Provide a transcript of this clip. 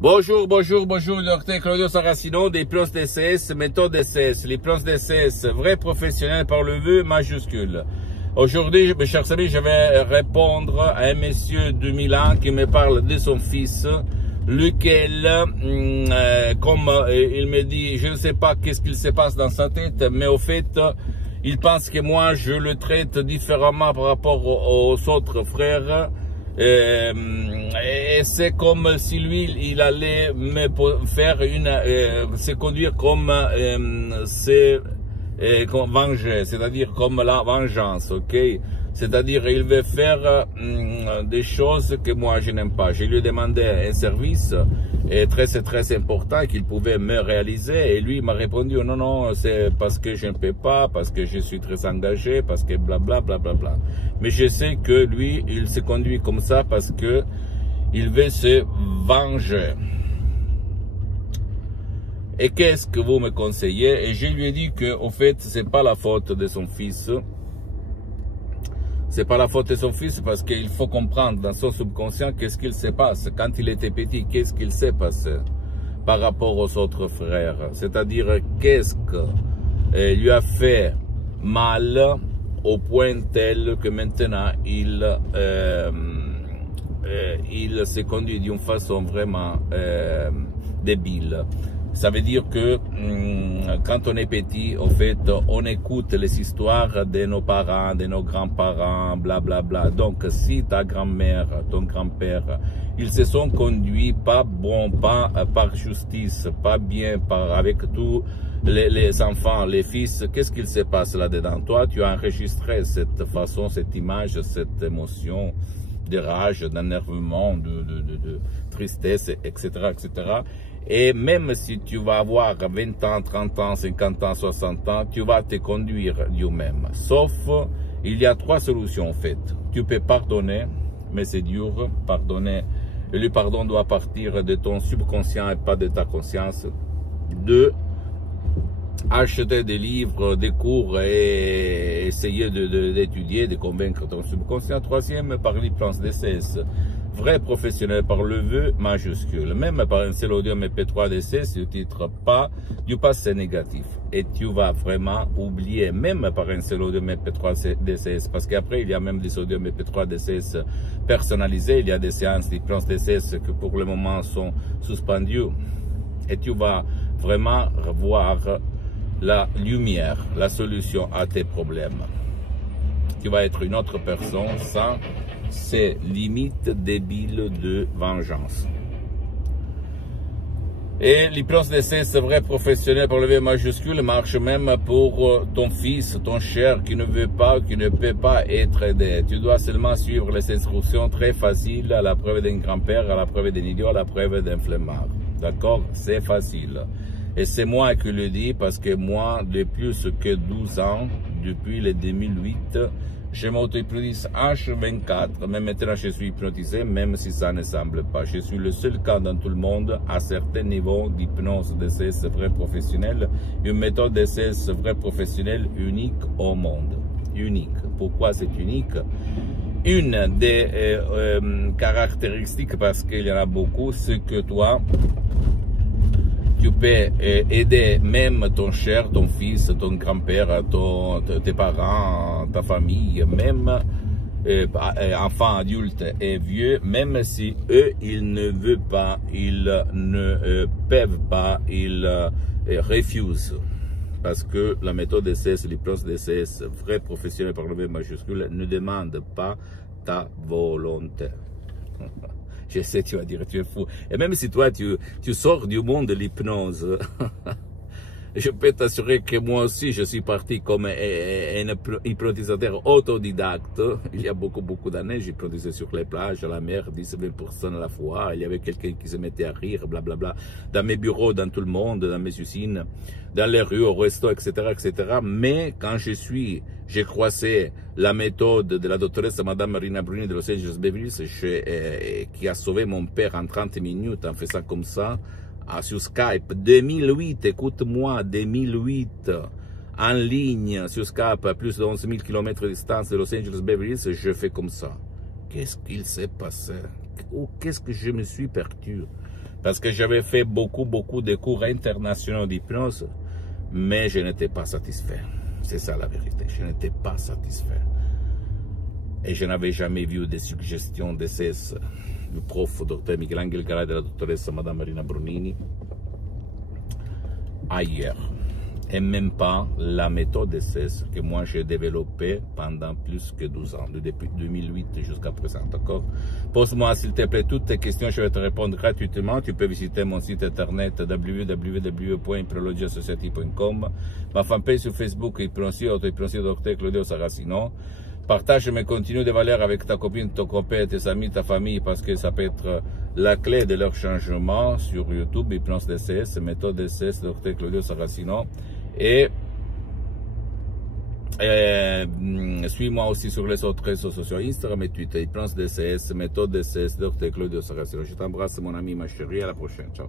Bonjour, docteur Claudio Saracino d'Hypnose DCS, méthode DCS, l'hypnose DCS, vrai professionnel par le vœu majuscule. Aujourd'hui, mes chers amis, je vais répondre à un monsieur de Milan qui me parle de son fils, lequel, comme il me dit, je ne sais pas qu'est-ce qu'il se passe dans sa tête, mais au fait, il pense que moi, je le traite différemment par rapport aux autres frères. Et c'est comme si lui, il allait me faire se conduire comme venger, c'est-à-dire comme la vengeance, ok? C'est-à-dire, il veut faire des choses que moi je n'aime pas. Je lui ai demandé un service très important qu'il pouvait me réaliser, et lui m'a répondu non, c'est parce que je ne peux pas, parce que je suis très engagé, parce que blablabla. Mais je sais que lui, il se conduit comme ça parce que il veut se venger. Et qu'est-ce que vous me conseillez? Et je lui ai dit que, au fait, c'est pas la faute de son fils. C'est pas la faute de son fils parce qu'il faut comprendre dans son subconscient qu'est-ce qu'il se passe. Quand il était petit, qu'est-ce qu'il s'est passé par rapport aux autres frères? C'est-à-dire, qu'est-ce que lui a fait mal au point tel que maintenant il se conduit d'une façon vraiment débile. Ça veut dire que quand on est petit, en fait, on écoute les histoires de nos parents, de nos grands-parents, blablabla. Donc, si ta grand-mère, ton grand-père, ils se sont conduits pas bon, pas par justice, pas bien, avec tous les enfants, les fils, qu'est-ce qu'il se passe là-dedans? Toi, tu as enregistré cette façon, cette image, cette émotion de rage, d'énervement, de tristesse, etc., etc. Et même si tu vas avoir 20 ans, 30 ans, 50 ans, 60 ans, tu vas te conduire lui-même. Sauf, il y a trois solutions en fait. Tu peux pardonner, mais c'est dur, pardonner. Et le pardon doit partir de ton subconscient et pas de ta conscience. 2, acheter des livres, des cours et essayer d'étudier, de convaincre ton subconscient. 3e, par l'hypnose DCS. Vrai professionnel par le vœu majuscule. Même par un seul audio MP3 DCS, tu titre pas du passé négatif. Et tu vas vraiment oublier, même par un seul audio MP3 DCS, parce qu'après, il y a même des audios MP3 DCS personnalisés. Il y a des séances d'hypnose DCS que pour le moment sont suspendues. Et tu vas vraiment revoir la lumière, la solution à tes problèmes. Tu vas être une autre personne sans ces limites débiles de vengeance. Et l'hypnose DCS, c'est vrai professionnel par le V majuscule, marche même pour ton fils, ton cher, qui ne veut pas, qui ne peut pas être aidé. Tu dois seulement suivre les instructions très faciles, à la preuve d'un grand-père, à la preuve d'un idiot, à la preuve d'un flemmard. D'accord? C'est facile. Et c'est moi qui le dis parce que moi, depuis plus que 12 ans, depuis le 2008, je m'auto-hypnotise H24, mais maintenant je suis hypnotisé, même si ça ne semble pas. Je suis le seul cas dans tout le monde à certains niveaux d'hypnose DCS vrai professionnel, une méthode DCS vrai professionnel unique au monde. Unique. Pourquoi c'est unique? Une des caractéristiques, parce qu'il y en a beaucoup, c'est que toi, tu peux aider même ton cher, ton fils, ton grand-père, tes parents, ta famille, même enfants, adultes et vieux, même si eux, ils ne veulent pas, ils ne peuvent pas, ils refusent. Parce que la méthode DCS, l'hypnose DCS, vrai professionnel par le V majuscule, ne demande pas ta volonté. Je sais, tu vas dire, tu es fou. Et même si toi, tu sors du monde de l'hypnose, je peux t'assurer que moi aussi, je suis parti comme un hypnotisateur autodidacte. Il y a beaucoup d'années, j'hypnotisais sur les plages, à la mer, 10-20% à la fois. Il y avait quelqu'un qui se mettait à rire, blablabla. Dans mes bureaux, dans tout le monde, dans mes usines, dans les rues, au resto, etc., etc. Mais quand j'ai croisé la méthode de la doctoresse Madame Marina Bruni de Los Angeles Beverly Hills, qui a sauvé mon père en 30 minutes en faisant comme ça, sur Skype, 2008, écoute-moi, 2008, en ligne, sur Skype, à plus de 11 000 km de distance de Los Angeles Beverly Hills, je fais comme ça. Qu'est-ce qu'il s'est passé? Ou qu'est-ce que je me suis perdu? Parce que j'avais fait beaucoup de cours internationaux d'hypnose, mais je n'étais pas satisfait. C'est ça la vérité, je n'étais pas satisfait. Et je n'avais jamais vu des suggestions DCS du prof Dr Michelangelo Galà et de la doctoresse Madame Marina Brunini ailleurs. Et même pas la méthode DCS que moi j'ai développée pendant plus que 12 ans, depuis 2008 jusqu'à présent, d'accord? Pose-moi s'il te plaît toutes tes questions, je vais te répondre gratuitement. Tu peux visiter mon site internet www.hypnologiassociative.com, ma fanpage sur Facebook, Hypnosie Dr Claudio Saracino. Partage mes contenus de valeur avec ta copine, ton copain, tes amis, ta famille, parce que ça peut être la clé de leur changement sur YouTube, Hypnose DCS, méthode DCS, Dr Claudio Saracino. Et suis-moi aussi sur les autres réseaux sociaux, Instagram et Twitter, Hypnose DCS, méthode DCS, Dr Claudio Saracino. Je t'embrasse mon ami, ma chérie, à la prochaine, ciao.